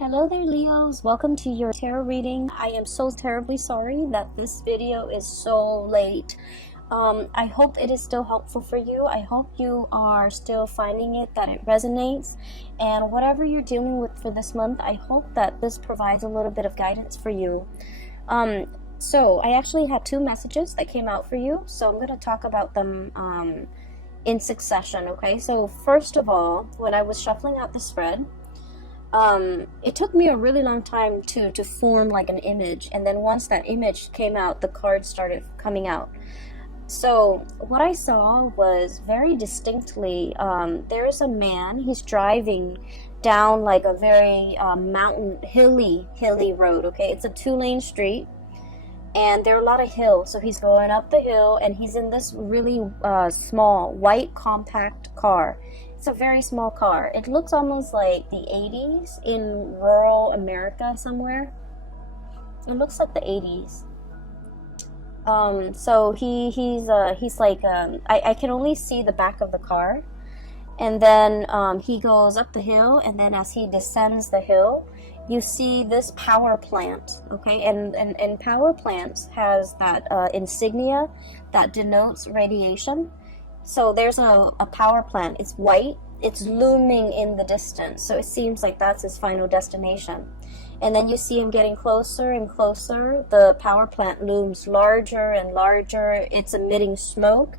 Hello there, Leos. Welcome to your tarot reading. I am so terribly sorry that this video is so late. I hope it is still helpful for you. I hope you are still finding it, that it resonates. And whatever you're dealing with for this month, I hope that this provides a little bit of guidance for you. So I actually had two messages that came out for you. So I'm going to talk about them in succession, okay? So first of all, when I was shuffling out the spread, it took me a really long time to form like an image, and then once that image came out, the cards started coming out. So what I saw was very distinctly, there is a man, he's driving down like a very mountain, hilly road, okay? It's a 2-lane street, and there are a lot of hills, so he's going up the hill, and he's in this really small, white, compact car. It's a very small car. It looks almost like the 80s in rural America somewhere. It looks like the 80s. So he's like, I can only see the back of the car. And then he goes up the hill, and then as he descends the hill, you see this power plant, okay? And power plants has that insignia that denotes radiation. So there's a power plant. It's white. It's looming in the distance. So it seems like that's his final destination. And then you see him getting closer and closer. The power plant looms larger and larger. It's emitting smoke.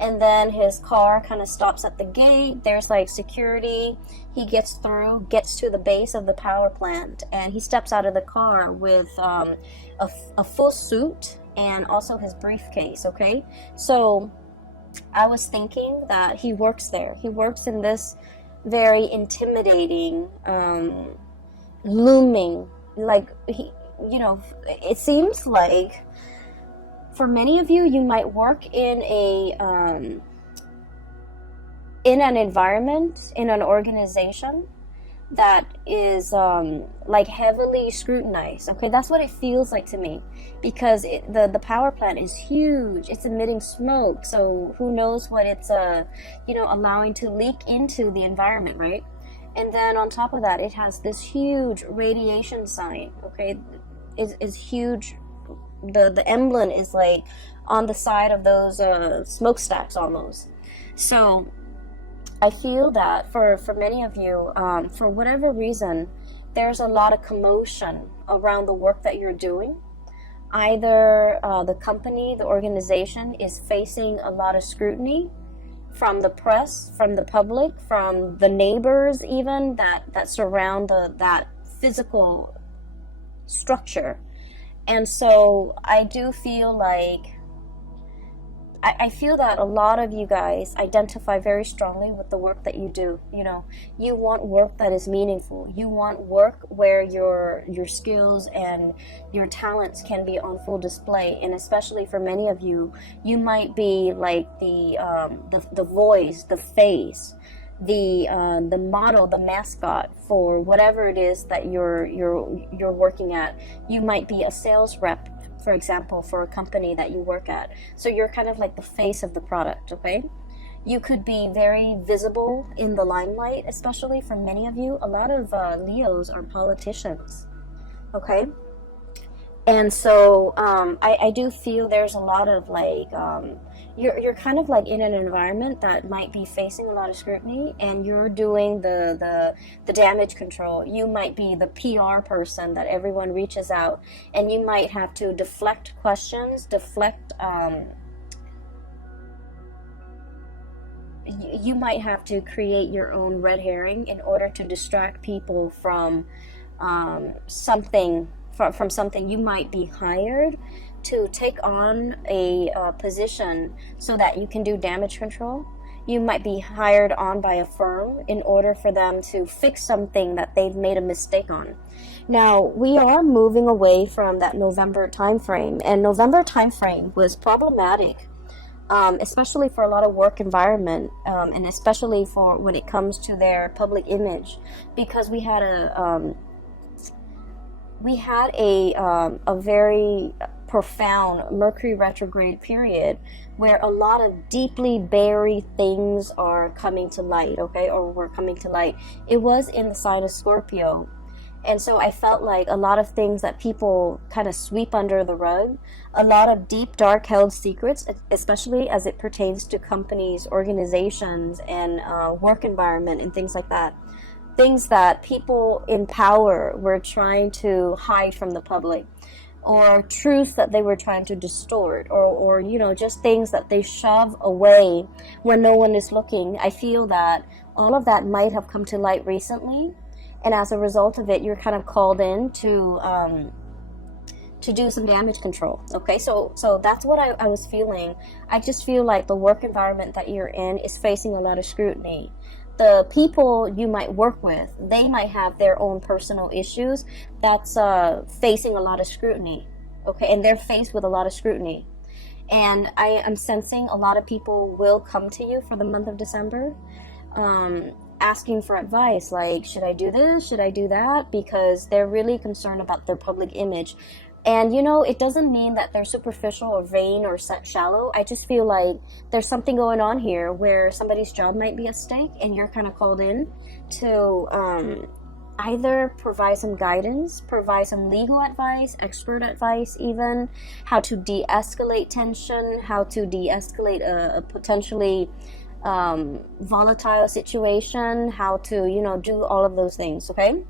And then his car kind of stops at the gate. There's like security. He gets through, gets to the base of the power plant, and he steps out of the car with a full suit and also his briefcase, okay? So I was thinking that he works there. He works in this very intimidating, looming, like, it seems like for many of you, you might work in an environment, in an organization that is like heavily scrutinized. Okay, that's what it feels like to me, because the power plant is huge. It's emitting smoke, so who knows what it's allowing to leak into the environment, right? And then on top of that, it has this huge radiation sign. Okay, is huge. The emblem is like on the side of those smokestacks almost. So I feel that for many of you, for whatever reason, there's a lot of commotion around the work that you're doing. Either the company, the organization is facing a lot of scrutiny from the press, from the public, from the neighbors even that surround that physical structure. And so I do feel like, I feel that a lot of you guys identify very strongly with the work that you do. You want work that is meaningful. You want work where your skills and your talents can be on full display. And especially for many of you, you might be like the voice, the face, the model, the mascot for whatever it is that you're working at. You might be a sales rep, for example, for a company that you work at. So you're kind of like the face of the product, okay? You could be very visible in the limelight, especially for many of you. A lot of Leos are politicians, okay? And so I do feel there's a lot of like, you're kind of like in an environment that might be facing a lot of scrutiny, and you're doing the damage control. You might be the PR person that everyone reaches out, and you might have to deflect questions, you might have to create your own red herring in order to distract people from something. From something. You might be hired to take on a position so that you can do damage control. You might be hired on by a firm in order for them to fix something that they've made a mistake on. Now, we are moving away from that November time frame, and November time frame was problematic, especially for a lot of work environment, and especially for when it comes to their public image, because we had a very profound Mercury retrograde period where a lot of deeply buried things are coming to light, okay, or were coming to light. It was in the sign of Scorpio, And so I felt like a lot of things that people kind of sweep under the rug, a lot of deep, dark held secrets, especially as it pertains to companies, organizations, and work environment and things like that. Things that people in power were trying to hide from the public, or truths that they were trying to distort, or you know, just things that they shove away when no one is looking. I feel that all of that might have come to light recently, and as a result of it, you're kind of called in to do some damage control. Okay, so that's what I was feeling. I just feel like the work environment that you're in is facing a lot of scrutiny. The people you might work with, they might have their own personal issues that's facing a lot of scrutiny. Okay, and they're faced with a lot of scrutiny. And I am sensing a lot of people will come to you for the month of December, asking for advice, like, should I do this, should I do that, because they're really concerned about their public image. And you know, it doesn't mean that they're superficial or vain or shallow. I just feel like there's something going on here where somebody's job might be at stake, and you're kind of called in to either provide some guidance, provide some legal advice, expert advice even, how to de-escalate tension, how to de-escalate a potentially volatile situation, how to, you know, do all of those things. Okay.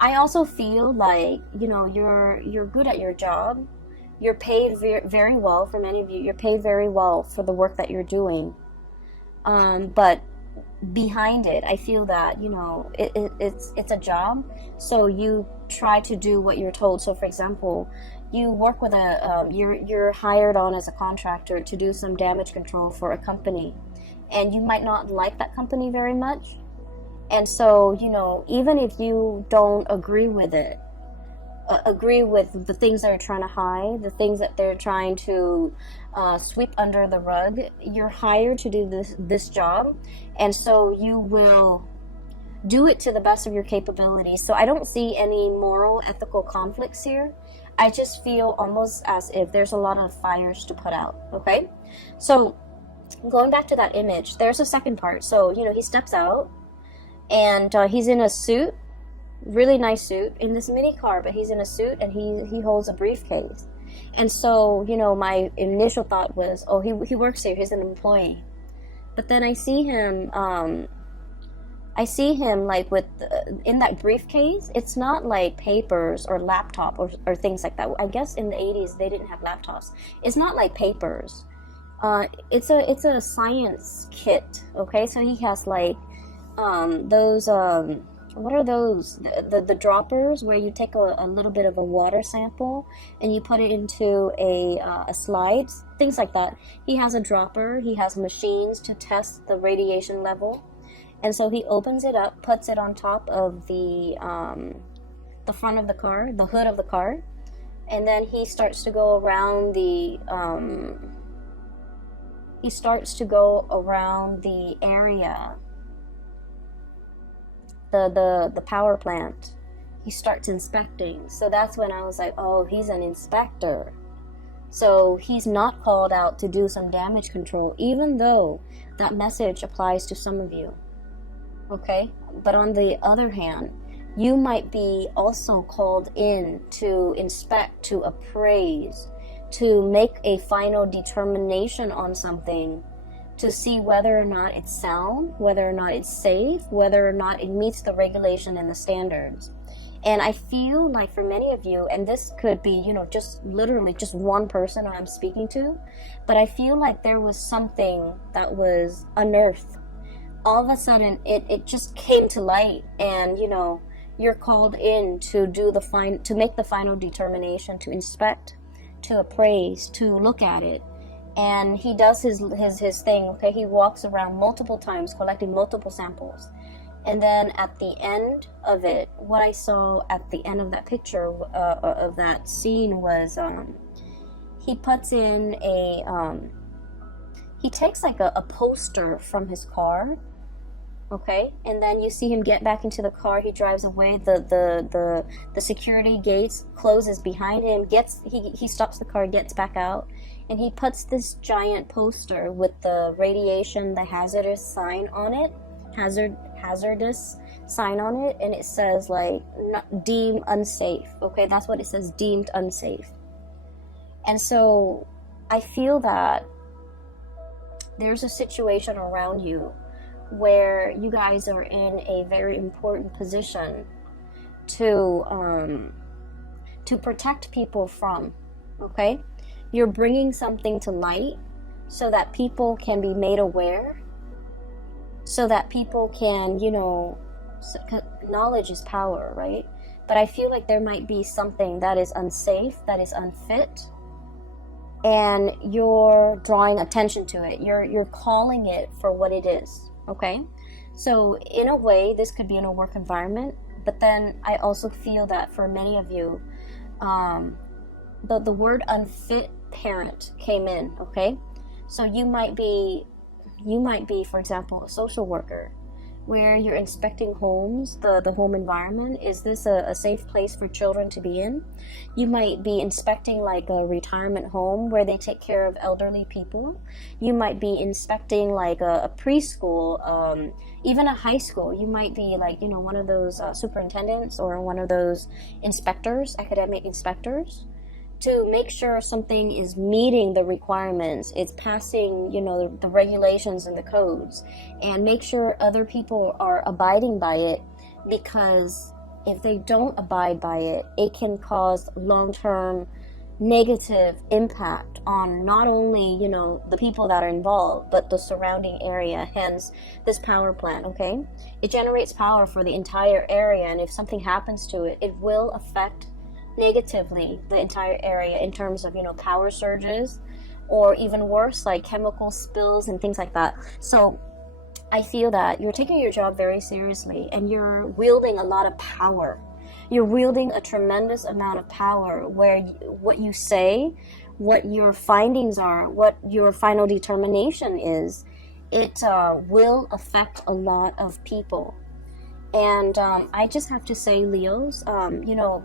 I also feel like, you know, you're good at your job. You're paid very well. For many of you, you're paid very well for the work that you're doing. But behind it, I feel that, you know, it's a job. So you try to do what you're told. So for example, you work with you're hired on as a contractor to do some damage control for a company, and you might not like that company very much. And so, you know, even if you don't agree with it, agree with the things they're trying to hide, the things that they're trying to sweep under the rug, you're hired to do this job. And so you will do it to the best of your capabilities. So I don't see any moral, ethical conflicts here. I just feel almost as if there's a lot of fires to put out. Okay? So going back to that image, there's a second part. So, you know, he steps out, and he's in a suit, really nice suit, in this mini car, but he's in a suit, and he holds a briefcase. And so, you know, my initial thought was, oh, he works here, he's an employee. But then I see him like with in that briefcase. It's not like papers or laptop or things like that. I guess in the 80s they didn't have laptops. It's not like papers. It's a science kit. Okay, so he has like those what are those, the droppers, where you take a little bit of a water sample and you put it into a slide, things like that. He has a dropper, he has machines to test the radiation level, and so he opens it up, puts it on top of the front of the car, the hood of the car, and then he starts to go around the area, the power plant. He starts inspecting. So that's when I was like, oh, he's an inspector. So he's not called out to do some damage control, even though that message applies to some of you. Okay? But on the other hand, you might be also called in to inspect, to appraise, to make a final determination on something, to see whether or not it's sound, whether or not it's safe, whether or not it meets the regulation and the standards. And I feel like for many of you, and this could be, you know, just literally just one person I'm speaking to, but I feel like there was something that was unearthed. All of a sudden, it just came to light, and, you know, you're called in to do to make the final determination, to inspect, to appraise, to look at it. And he does his thing. Okay, he walks around multiple times collecting multiple samples, and then at the end of it, what I saw at the end of that picture of that scene was he puts in he takes like a poster from his car. Okay, and then you see him get back into the car. He drives away. The security gates closes behind him. He stops the car, gets back out, and he puts this giant poster with the radiation, the hazardous sign on it, hazardous, sign on it, and it says like not, deemed unsafe. Okay, that's what it says, deemed unsafe. And so I feel that there's a situation around you where you guys are in a very important position to protect people from. Okay, you're bringing something to light so that people can be made aware, so that people can, you know, knowledge is power, right? But I feel like there might be something that is unsafe, that is unfit, and you're drawing attention to it. You're calling it for what it is, okay? So in a way, this could be in a work environment, but then I also feel that for many of you, the word unfit parent came in, okay? So you might be, for example, a social worker, where you're inspecting homes, the home environment. Is this a safe place for children to be in? You might be inspecting like a retirement home where they take care of elderly people. You might be inspecting like a preschool, even a high school. You might be like, you know, one of those superintendents or one of those inspectors, academic inspectors, to make sure something is meeting the requirements, it's passing, you know, the regulations and the codes, and make sure other people are abiding by it, because if they don't abide by it, it can cause long-term negative impact on not only, you know, the people that are involved, but the surrounding area. Hence this power plant, okay? It generates power for the entire area, and if something happens to it, it will affect negatively the entire area in terms of, you know, power surges, or even worse, like chemical spills and things like that. So I feel that you're taking your job very seriously, and you're wielding a lot of power. You're wielding a tremendous amount of power, where what you say, what your findings are, what your final determination is, it will affect a lot of people. And I just have to say, Leos, you know,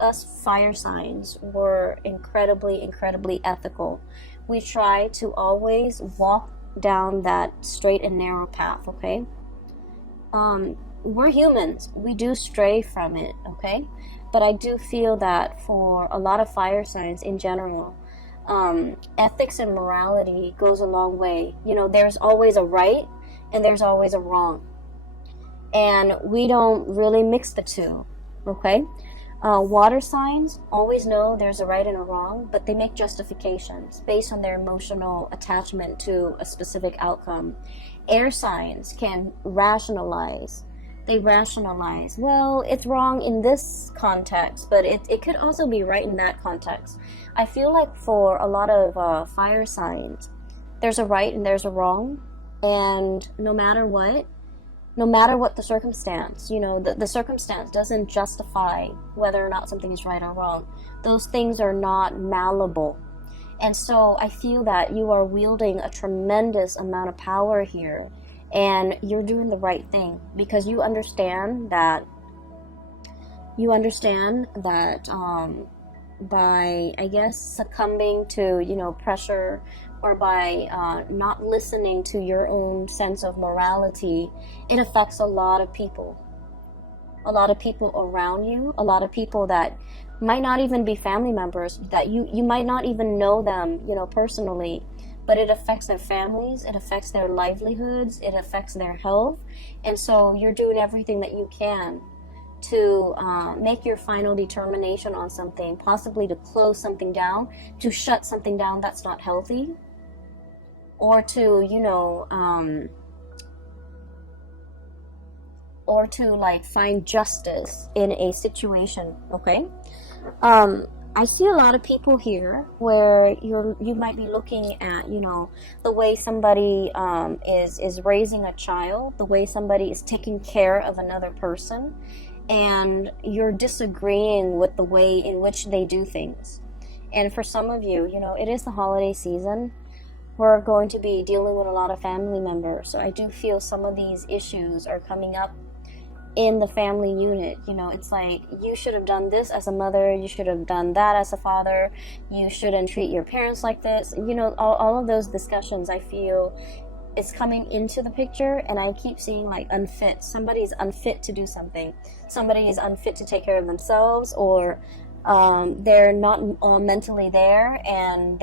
us fire signs were incredibly ethical. We try to always walk down that straight and narrow path, okay? We're humans. We do stray from it, okay? But I do feel that for a lot of fire signs in general, ethics and morality goes a long way. You know, there's always a right and there's always a wrong. And we don't really mix the two, okay? Water signs always know there's a right and a wrong, but they make justifications based on their emotional attachment to a specific outcome. Air signs can rationalize. They rationalize, well, it's wrong in this context, but it could also be right in that context. I feel like for a lot of fire signs, there's a right and there's a wrong, and no matter what the circumstance, you know, the circumstance doesn't justify whether or not something is right or wrong. Those things are not malleable. And so I feel that you are wielding a tremendous amount of power here, and you're doing the right thing, because you understand that by, I guess, succumbing to, you know, pressure, or by not listening to your own sense of morality, it affects a lot of people around you, a lot of people that might not even be family members, that you might not even know them, you know, personally, but it affects their families, it affects their livelihoods, it affects their health. And so you're doing everything that you can to make your final determination on something, possibly to close something down, to shut something down that's not healthy, or to, you know, or to like find justice in a situation, okay? I see a lot of people here where you might be looking at, you know, the way somebody is raising a child, the way somebody is taking care of another person, and you're disagreeing with the way in which they do things. And for some of you, you know, it is the holiday season. We're going to be dealing with a lot of family members. So I do feel some of these issues are coming up in the family unit. You know, it's like, you should have done this as a mother, you should have done that as a father, you shouldn't treat your parents like this. You know, all of those discussions, I feel is coming into the picture, and I keep seeing like unfit. Somebody's unfit to do something. Somebody is unfit to take care of themselves, or they're not mentally there, and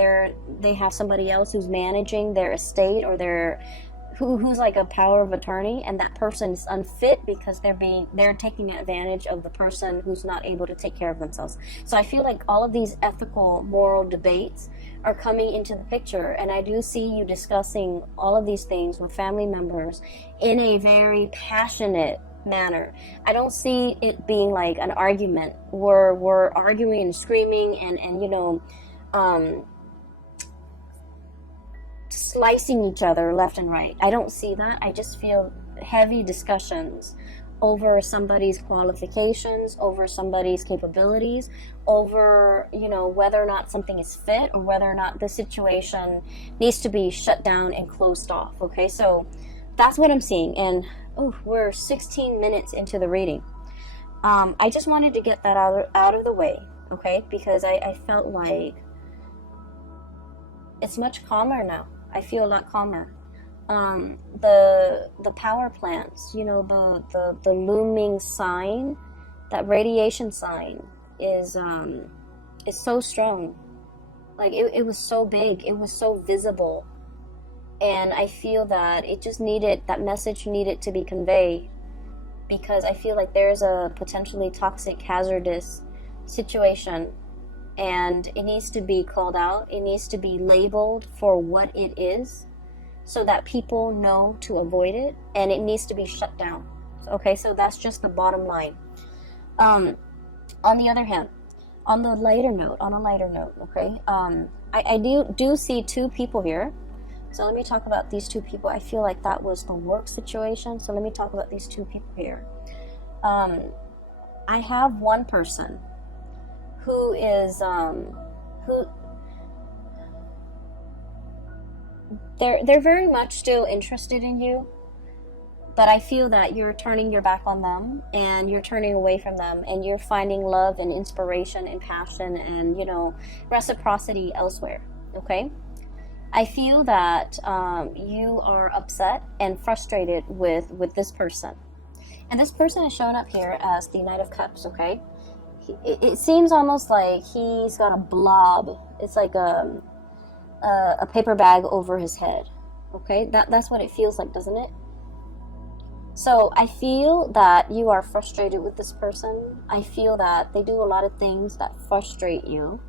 they have somebody else who's managing their estate, or who's like a power of attorney, and that person is unfit because they're taking advantage of the person who's not able to take care of themselves. So I feel like all of these ethical, moral debates are coming into the picture, and I do see you discussing all of these things with family members in a very passionate manner. I don't see it being like an argument where we're arguing and screaming and slicing each other left and right. I don't see that. I just feel heavy discussions over somebody's qualifications, over somebody's capabilities, over, whether or not something is fit, or whether or not the situation needs to be shut down and closed off. Okay, so that's what I'm seeing. And we're 16 minutes into the reading. I just wanted to get that out of the way, okay, because I felt like it's much calmer now. I feel a lot calmer. The power plants, the looming sign, that radiation sign is so strong. Like it was so big, it was so visible, and I feel that that message needed to be conveyed, because I feel like there's a potentially toxic, hazardous situation, and it needs to be called out. It needs to be labeled for what it is, so that people know to avoid it, and it needs to be shut down. Okay, so that's just the bottom line. On the other hand, on a lighter note, okay, I do see two people here. So let me talk about these two people. I feel like that was the work situation. So let me talk about these two people here. I have one person who is they're very much still interested in you, but I feel that you're turning your back on them, and you're turning away from them, and you're finding love and inspiration and passion and reciprocity elsewhere. Okay, I feel that you are upset and frustrated with this person, and this person is showing up here as the Knight of Cups. Okay, it seems almost like he's got a blob. It's like a paper bag over his head. Okay, that's what it feels like, doesn't it? So I feel that you are frustrated with this person. I feel that they do a lot of things that frustrate you.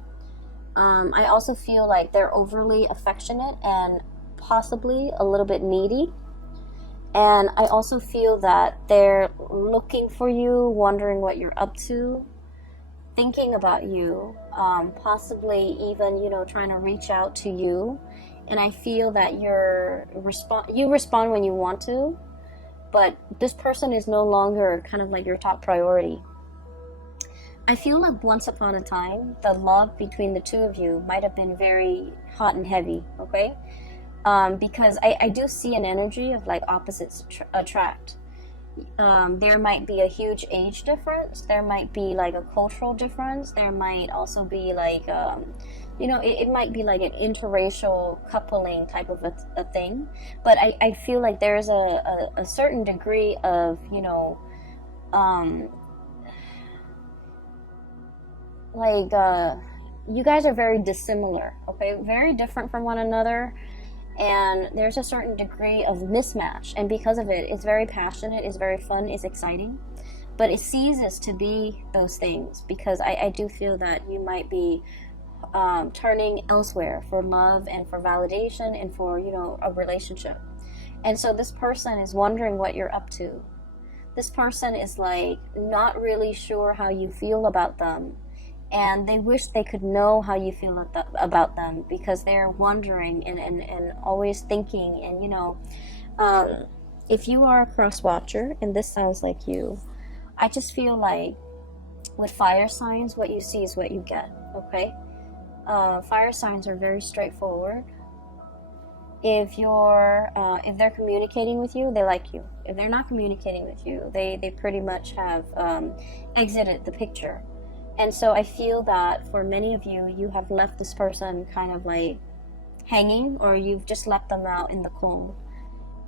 I also feel like they're overly affectionate and possibly a little bit needy. And I also feel that they're looking for you, wondering what you're up to, thinking about you, possibly even, trying to reach out to you. And I feel that you respond when you want to, but this person is no longer kind of like your top priority. I feel like once upon a time, the love between the two of you might have been very hot and heavy, okay? Because I do see an energy of like opposites attract. There might be a huge age difference. There might be like a cultural difference. There might also be like, it might be like an interracial coupling type of a thing. But I feel like there's a certain degree of, you guys are very dissimilar, okay? Very different from one another. And there's a certain degree of mismatch, and because of it, it's very passionate, it's very fun, it's exciting, but it ceases to be those things, because I do feel that you might be turning elsewhere for love and for validation and for a relationship. And so this person is wondering what you're up to. This person is like not really sure how you feel about them, and they wish they could know how you feel about them, because they're wondering and always thinking. And if you are a cross watcher and this sounds like you, I just feel like with fire signs, what you see is what you get. Okay, fire signs are very straightforward. If they're communicating with you, they like you. If they're not communicating with you, they pretty much have exited the picture. And so I feel that for many of you, you have left this person kind of like hanging, or you've just left them out in the cold.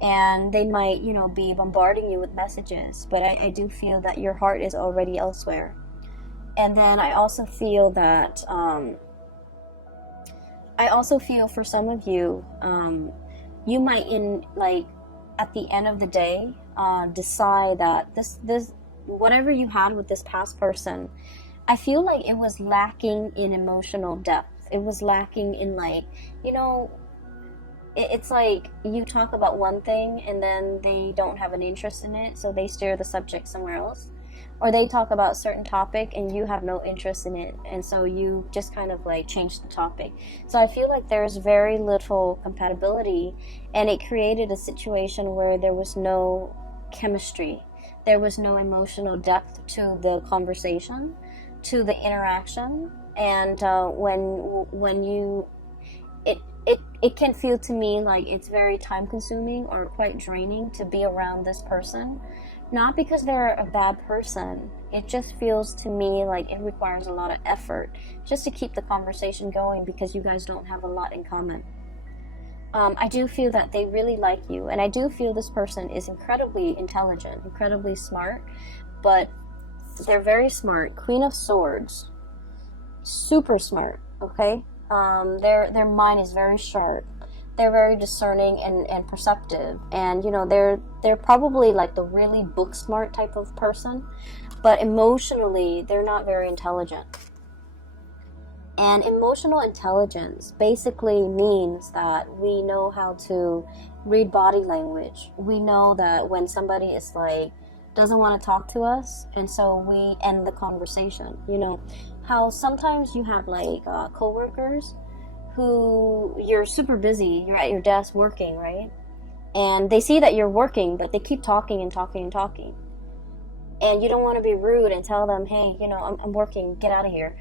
and they might, you know, be bombarding you with messages, but I do feel that your heart is already elsewhere. And then I also feel that for some of you, you might, in like at the end of the day, decide that this whatever you had with this past person, I feel like it was lacking in emotional depth. It was lacking in, like, you know, it's like you talk about one thing and then they don't have an interest in it, so they steer the subject somewhere else. Or they talk about a certain topic and you have no interest in it, and so you just kind of like change the topic. So I feel like there's very little compatibility, and it created a situation where there was no chemistry. There was no emotional depth to the conversation, to the interaction. And when you it can feel to me like it's very time consuming or quite draining to be around this person. Not because they're a bad person, it just feels to me like it requires a lot of effort just to keep the conversation going, because you guys don't have a lot in common. I do feel that they really like you, and I do feel this person is incredibly intelligent, incredibly smart, but they're very smart. Queen of Swords, super smart, okay? Their mind is very sharp. They're very discerning and perceptive, and you know, they're probably like the really book smart type of person, but emotionally they're not very intelligent. And emotional intelligence basically means that we know how to read body language. We know that when somebody is like doesn't want to talk to us, and so we end the conversation. You know how sometimes you have like coworkers who you're super busy, you're at your desk working, right? And they see that you're working, but they keep talking and talking and talking. And you don't want to be rude and tell them, hey, you know, I'm working, get out of here.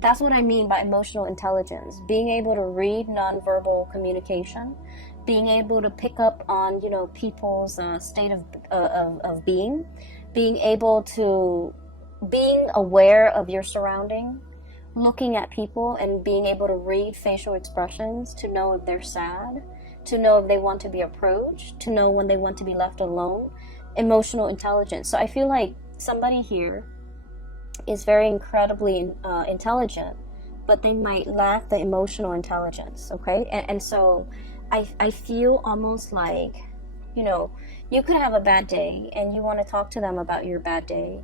That's what I mean by emotional intelligence. Being able to read nonverbal communication, being able to pick up on, you know, people's state of being, being able to, being aware of your surrounding, looking at people and being able to read facial expressions to know if they're sad, to know if they want to be approached, to know when they want to be left alone. Emotional intelligence. So I feel like somebody here is very incredibly intelligent, but they might lack the emotional intelligence, okay? And so I feel almost like, you know, you could have a bad day and you want to talk to them about your bad day,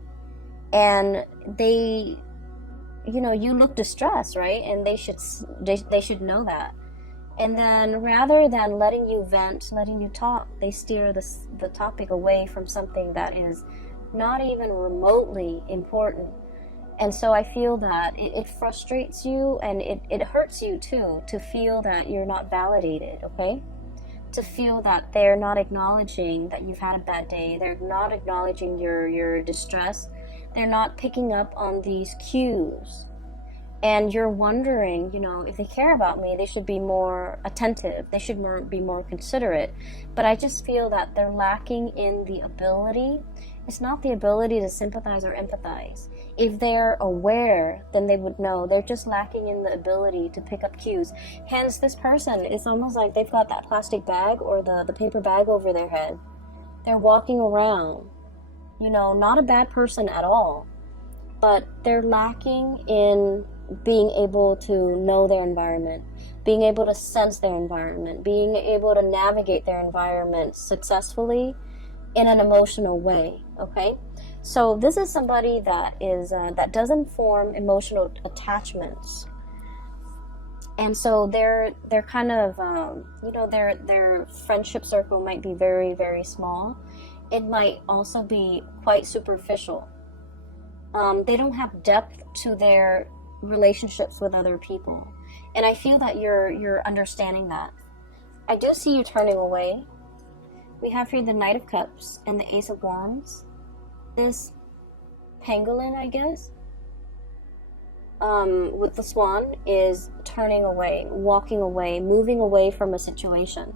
and they, you know, you look distressed, right? And they should know that. And then rather than letting you vent, letting you talk, they steer the topic away from something that is not even remotely important. And so I feel that it frustrates you, and it hurts you too, to feel that you're not validated, okay? To feel that they're not acknowledging that you've had a bad day. They're not acknowledging your distress. They're not picking up on these cues. And you're wondering, you know, if they care about me, they should be more attentive. They should be more considerate. But I just feel that they're lacking in the ability. It's not the ability to sympathize or empathize. If they're aware, then they would know. They're just lacking in the ability to pick up cues. Hence, this person, it's almost like they've got that plastic bag or the paper bag over their head. They're walking around, you know, not a bad person at all, but they're lacking in being able to know their environment, being able to sense their environment, being able to navigate their environment successfully in an emotional way, okay? So this is somebody that is that doesn't form emotional attachments, and so they're kind of you know, their friendship circle might be very, very small. It might also be quite superficial. They don't have depth to their relationships with other people, and I feel that you're understanding that. I do see you turning away. We have here the Knight of Cups and the Ace of Wands. This pangolin, I guess, with the swan, is turning away, walking away, moving away from a situation.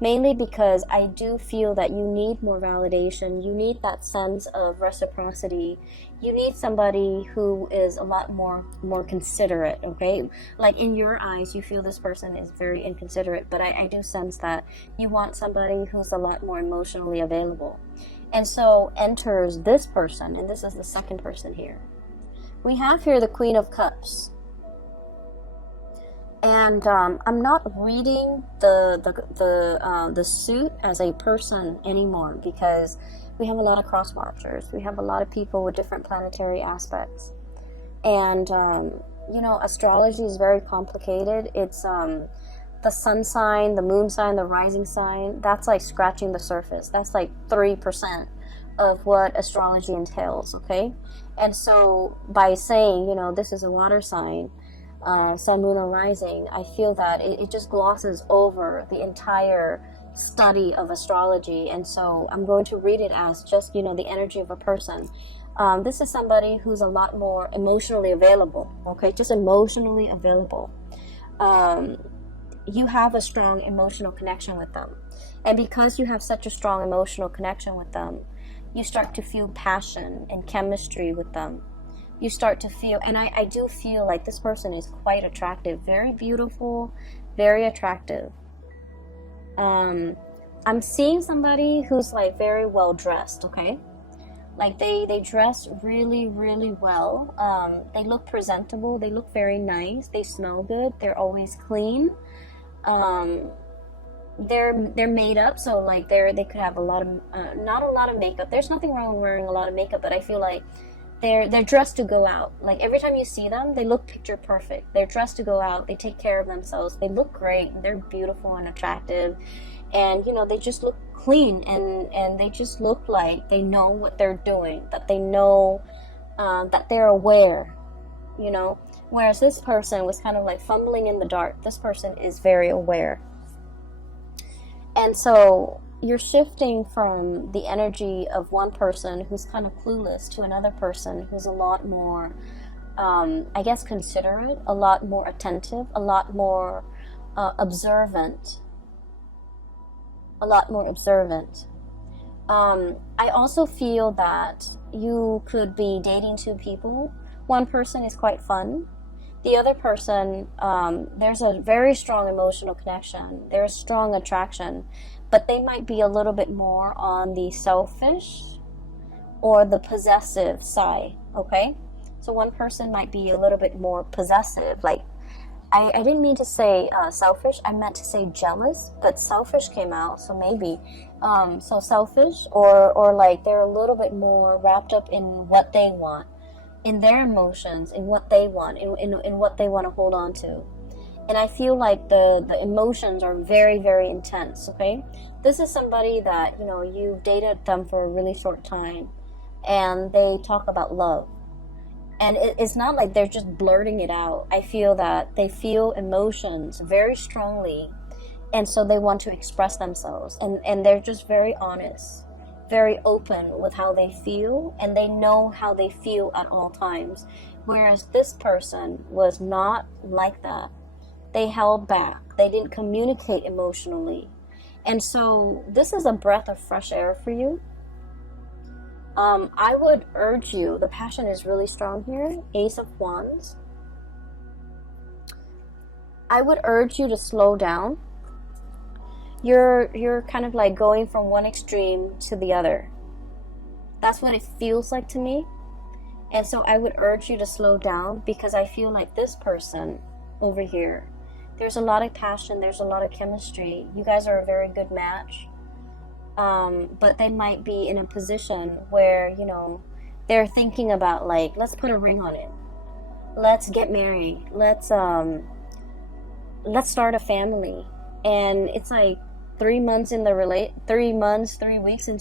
mainly because I do feel that you need more validation. You need that sense of reciprocity. You need somebody who is a lot more considerate, okay? Like in your eyes, you feel this person is very inconsiderate, but I do sense that you want somebody who's a lot more emotionally available. And so enters this person, and this is the second person here. We have here the Queen of Cups. And I'm not reading the suit as a person anymore, because we have a lot of cross watchers. We have a lot of people with different planetary aspects. And, you know, astrology is very complicated. It's the sun sign, the moon sign, the rising sign. That's like scratching the surface. That's like 3% of what astrology entails, okay? And so by saying, you know, this is a water sign, sun, moon, or rising, I feel that it just glosses over the entire study of astrology. And so I'm going to read it as just, you know, the energy of a person. This is somebody who's a lot more emotionally available, okay? Just emotionally available. You have a strong emotional connection with them. And because you have such a strong emotional connection with them, you start to feel passion and chemistry with them. You start to feel, and I do feel like this person is quite attractive, very beautiful, very attractive. I'm seeing somebody who's like very well dressed, okay? Like they dress really, really well. They look presentable, they look very nice, they smell good, they're always clean. They're made up, so like they could have a lot of not a lot of makeup. There's nothing wrong with wearing a lot of makeup, but I feel like they're dressed to go out. Like every time you see them, they look picture perfect. They're dressed to go out. They take care of themselves. They look great. They're beautiful and attractive, and you know, they just look clean, and they just look like they know what they're doing. That they know that they're aware. You know, whereas this person was kind of like fumbling in the dark. This person is very aware, and so you're shifting from the energy of one person who's kind of clueless to another person who's a lot more, I guess, considerate, a lot more attentive, a lot more observant. A lot more observant. I also feel that you could be dating two people. One person is quite fun. The other person, there's a very strong emotional connection. There's strong attraction, but they might be a little bit more on the selfish or the possessive side, okay? So one person might be a little bit more possessive. Like, I didn't mean to say selfish, I meant to say jealous, but selfish came out, so maybe. So selfish, or like they're a little bit more wrapped up in what they want, in their emotions, in what they want, in what they want to hold on to. And I feel like the emotions are very, very intense, okay? This is somebody that, you know, you've dated them for a really short time, and they talk about love. And it's not like they're just blurting it out. I feel that they feel emotions very strongly, and so they want to express themselves. And they're just very honest, very open with how they feel, and they know how they feel at all times. Whereas this person was not like that. They held back. They didn't communicate emotionally. And so this is a breath of fresh air for you. I would urge you, the passion is really strong here, Ace of Wands. I would urge you to slow down. You're kind of like going from one extreme to the other. That's what it feels like to me. And so I would urge you to slow down, because I feel like this person over here, there's a lot of passion, there's a lot of chemistry. You guys are a very good match. But they might be in a position where, you know, they're thinking about like, let's put a ring on it. Let's get married. Let's start a family. And it's like 3 weeks into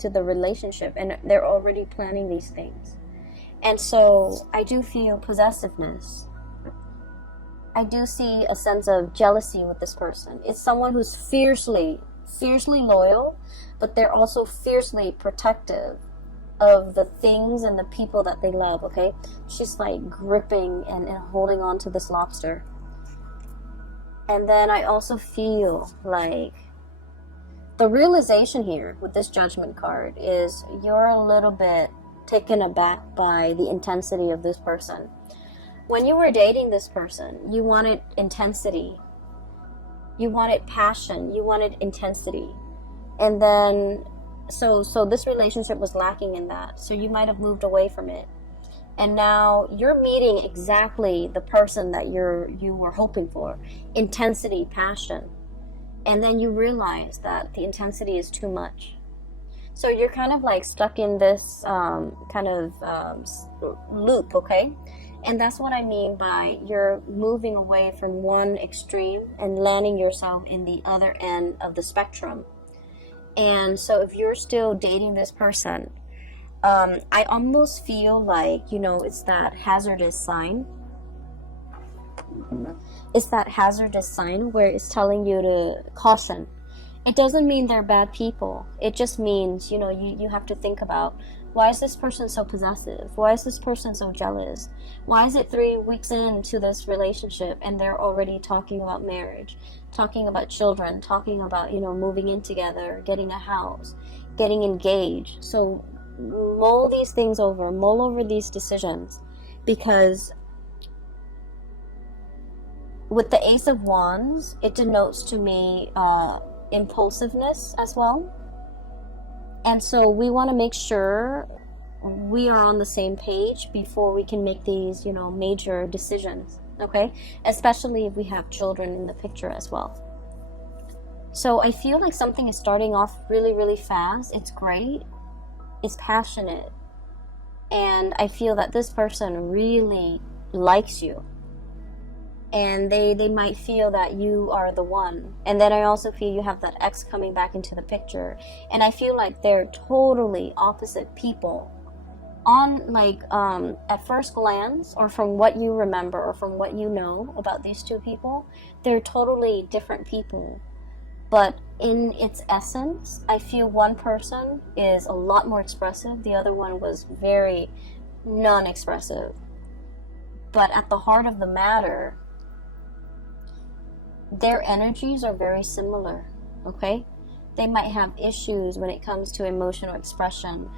the relationship, and they're already planning these things. And so I do feel possessiveness. I do see a sense of jealousy with this person. It's someone who's fiercely loyal, but they're also fiercely protective of the things and the people that they love, okay? She's like gripping and holding on to this lobster. And then I also feel like the realization here with this Judgment card is you're a little bit taken aback by the intensity of this person. When you were dating this person, you wanted intensity, you wanted passion, you wanted intensity, and then so this relationship was lacking in that, so you might have moved away from it, and now you're meeting exactly the person that you were hoping for, intensity, passion, and then you realize that the intensity is too much. So you're kind of like stuck in this loop, okay? And that's what I mean by you're moving away from one extreme and landing yourself in the other end of the spectrum. And so if you're still dating this person, I almost feel like, it's that hazardous sign. It's that hazardous sign where it's telling you to caution. It doesn't mean they're bad people. It just means, you have to think about, why is this person so possessive? Why is this person so jealous? Why is it 3 weeks into this relationship and they're already talking about marriage, talking about children, talking about, moving in together, getting a house, getting engaged? So mull these things over, mull over these decisions, because with the Ace of Wands, it denotes to me impulsiveness as well. And so we want to make sure we are on the same page before we can make these, major decisions, okay? Especially if we have children in the picture as well. So I feel like something is starting off really, really fast. It's great. It's passionate. And I feel that this person really likes you. And they might feel that you are the one. And then I also feel you have that ex coming back into the picture, and I feel like they're totally opposite people on at first glance, or from what you remember, or from what you know about these two people. They're totally different people, but in its essence, I feel one person is a lot more expressive, the other one was very non-expressive. But at the heart of the matter, their energies are very similar, okay? They might have issues when it comes to emotional expression.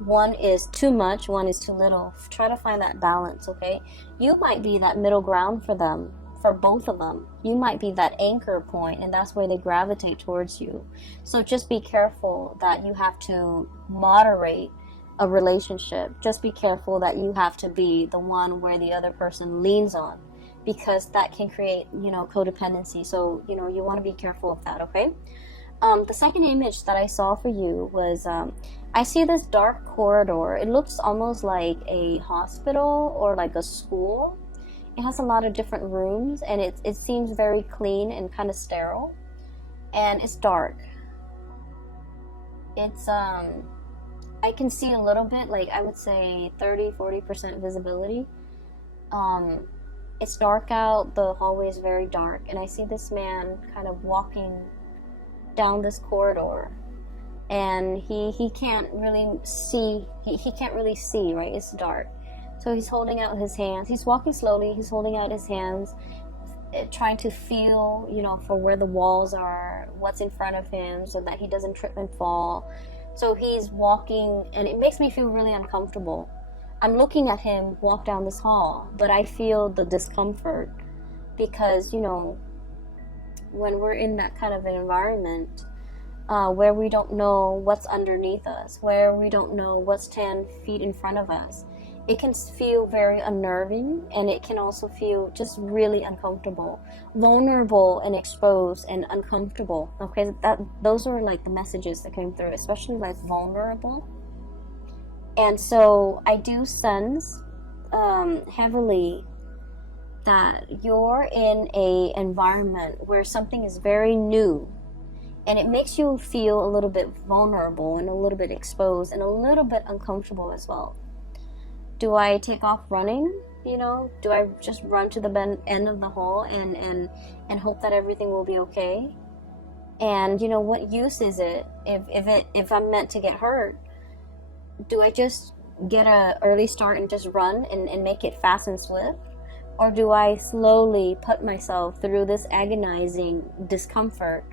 One is too much, one is too little. Try to find that balance, okay? You might be that middle ground for them, for both of them. You might be that anchor point, and that's where they gravitate towards you. So just be careful that you have to moderate a relationship. Just be careful that you have to be the one where the other person leans on, because that can create, codependency. So, you want to be careful of that, okay? The second image that I saw for you was, I see this dark corridor. It looks almost like a hospital or like a school. It has a lot of different rooms, and it seems very clean and kind of sterile. And it's dark. It's, I can see a little bit, like I would say 30-40% visibility. It's dark out, the hallway is very dark, and I see this man kind of walking down this corridor, and he can't really see, he can't really see, right? It's dark. So he's holding out his hands, he's walking slowly, he's holding out his hands, trying to feel, for where the walls are, what's in front of him, so that he doesn't trip and fall. So he's walking, and it makes me feel really uncomfortable. I'm looking at him walk down this hall, but I feel the discomfort because, when we're in that kind of an environment where we don't know what's underneath us, where we don't know what's 10 feet in front of us, it can feel very unnerving, and it can also feel just really uncomfortable, vulnerable and exposed and uncomfortable. Okay, those are like the messages that came through, especially like vulnerable. And so I do sense heavily that you're in a environment where something is very new, and it makes you feel a little bit vulnerable and a little bit exposed and a little bit uncomfortable as well. Do I take off running? Do I just run to the end of the hall and hope that everything will be okay? And what use is it if I'm meant to get hurt? Do I just get an early start and just run and make it fast and swift? Or do I slowly put myself through this agonizing discomfort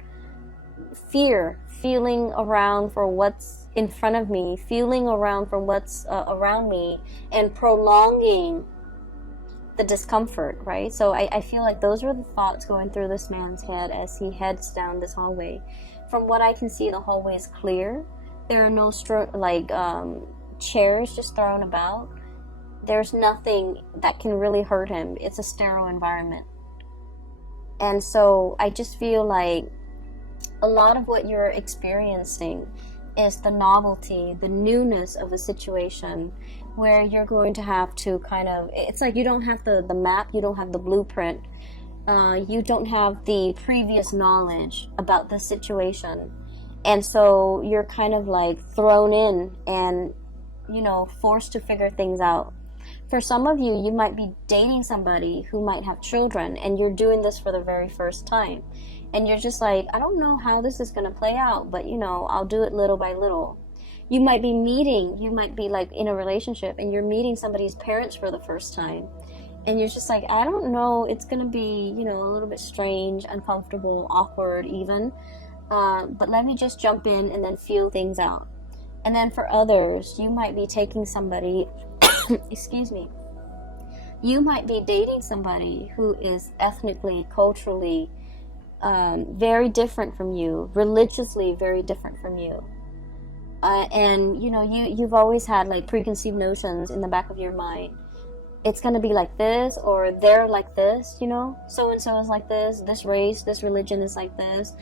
fear, feeling around for what's in front of me, feeling around for what's around me, and prolonging the discomfort, right? So I feel like those are the thoughts going through this man's head as he heads down this hallway. From what I can see, the hallway is clear. There are no chairs just thrown about. There's nothing that can really hurt him. It's a sterile environment. And so I just feel like a lot of what you're experiencing is the novelty, the newness of a situation where you're going to have to kind of, it's like you don't have the map, you don't have the blueprint, you don't have the previous knowledge about this situation. And so you're kind of like thrown in and, you know, forced to figure things out. For some of you, you might be dating somebody who might have children, and you're doing this for the very first time. And you're just like, I don't know how this is going to play out, but, you know, I'll do it little by little. You might be like in a relationship, and you're meeting somebody's parents for the first time. And you're just like, I don't know, it's going to be, you know, a little bit strange, uncomfortable, awkward even. But let me just jump in and then feel things out. And then for others, you might be taking somebody, excuse me, you might be dating somebody who is ethnically, culturally, very different from you, religiously very different from you. And, you know, you've always had like preconceived notions in the back of your mind. It's going to be like this, or they're like this, you know, so-and-so is like this race, this religion is like this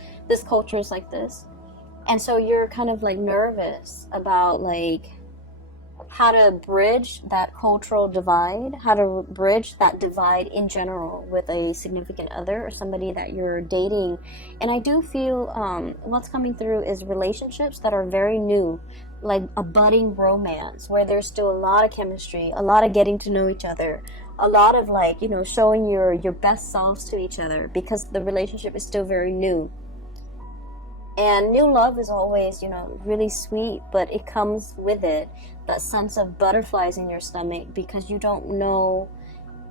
culture is like this. And so you're kind of like nervous about like how to bridge that cultural divide, how to bridge that divide in general with a significant other or somebody that you're dating. And I do feel what's coming through is relationships that are very new, like a budding romance where there's still a lot of chemistry, a lot of getting to know each other, a lot of like, you know, showing your best selves to each other because the relationship is still very new. And new love is always, you know, really sweet, but it comes with it that sense of butterflies in your stomach because you don't know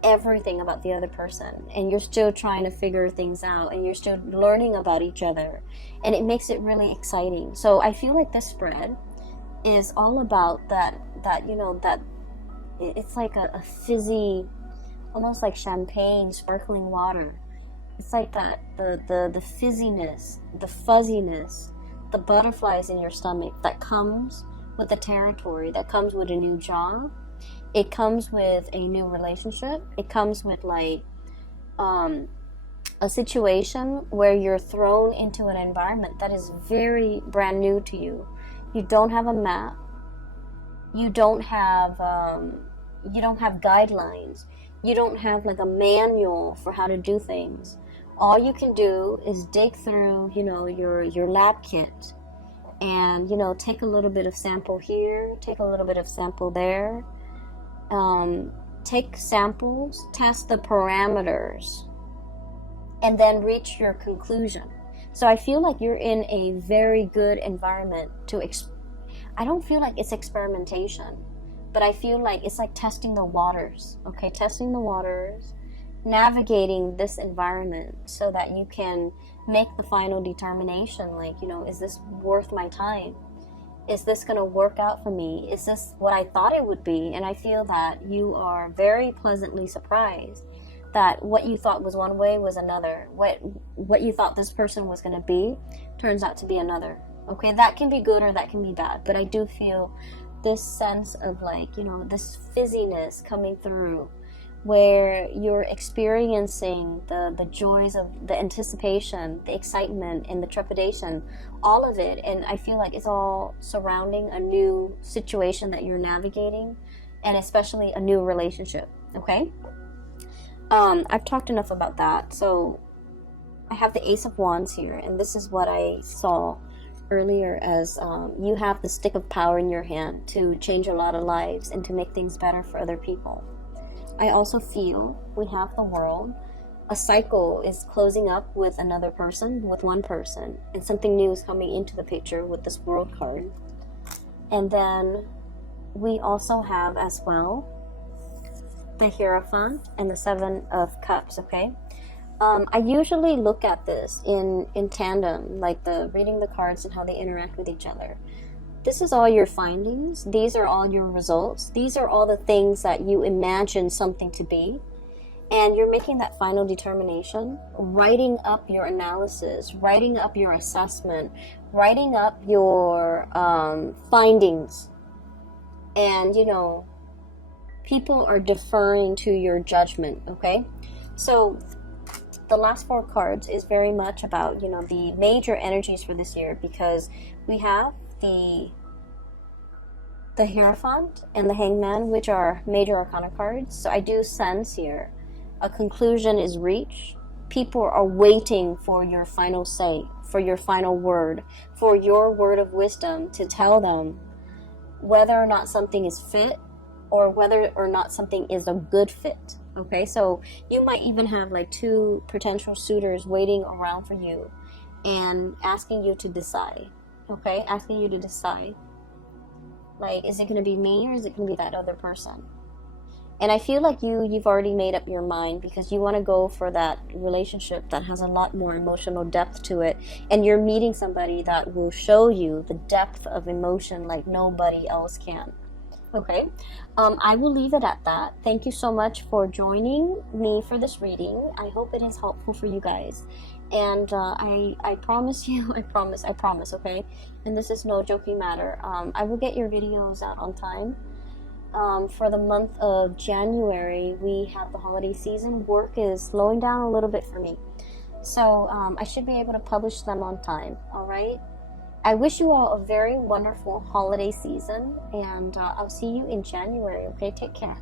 everything about the other person, and you're still trying to figure things out, and you're still learning about each other, and it makes it really exciting. So I feel like this spread is all about that you know, that it's like a fizzy, almost like champagne, sparkling water. It's like that, the fizziness, the fuzziness, the butterflies in your stomach that comes with the territory, that comes with a new job. It comes with a new relationship. It comes with like a situation where you're thrown into an environment that is very brand new to you. You don't have a map. You don't have guidelines. You don't have like a manual for how to do things. All you can do is dig through, you know, your lab kit and, you know, take a little bit of sample here, take a little bit of sample there, take samples, test the parameters, and then reach your conclusion. So I feel like you're in a very good environment to I don't feel like it's experimentation, but I feel like it's like testing the waters, okay? Testing the waters, navigating this environment so that you can make the final determination, like, you know, is this worth my time? Is this going to work out for me? Is this what I thought it would be? And I feel that you are very pleasantly surprised that what you thought was one way was another. What you thought this person was going to be turns out to be another. Okay, that can be good or that can be bad, but I do feel this sense of like, you know, this fizziness coming through where you're experiencing the joys of the anticipation, the excitement, and the trepidation, all of it. And I feel like it's all surrounding a new situation that you're navigating, and especially a new relationship, okay? I've talked enough about that. So I have the Ace of Wands here, and this is what I saw earlier as you have the stick of power in your hand to change a lot of lives and to make things better for other people. I also feel we have the World. A cycle is closing up with another person, with one person, and something new is coming into the picture with this World card. And then we also have as well the Hierophant and the Seven of Cups, okay? I usually look at this in tandem, like the reading the cards and how they interact with each other. This is all your findings. These are all your results. These are all the things that you imagine something to be. And you're making that final determination, writing up your analysis, writing up your assessment, writing up your findings. And, you know, people are deferring to your judgment, okay? So the last 4 cards is very much about, you know, the major energies for this year, because we have the Hierophant and the Hangman, which are major arcana cards. So I do sense here a conclusion is reached. People are waiting for your final say, for your final word, for your word of wisdom to tell them whether or not something is fit or whether or not something is a good fit. Okay, so you might even have like 2 potential suitors waiting around for you and asking you to decide. Okay, asking you to decide. Like, is it going to be me or is it going to be that other person? And I feel like you've already made up your mind, because you want to go for that relationship that has a lot more emotional depth to it. And you're meeting somebody that will show you the depth of emotion like nobody else can. Okay, I will leave it at that. Thank you so much for joining me for this reading. I hope it is helpful for you guys. And I promise you, I promise, okay? And this is no joking matter. I will get your videos out on time. For the month of January, we have the holiday season. Work is slowing down a little bit for me. So I should be able to publish them on time, all right? I wish you all a very wonderful holiday season, and I'll see you in January, okay? Take care.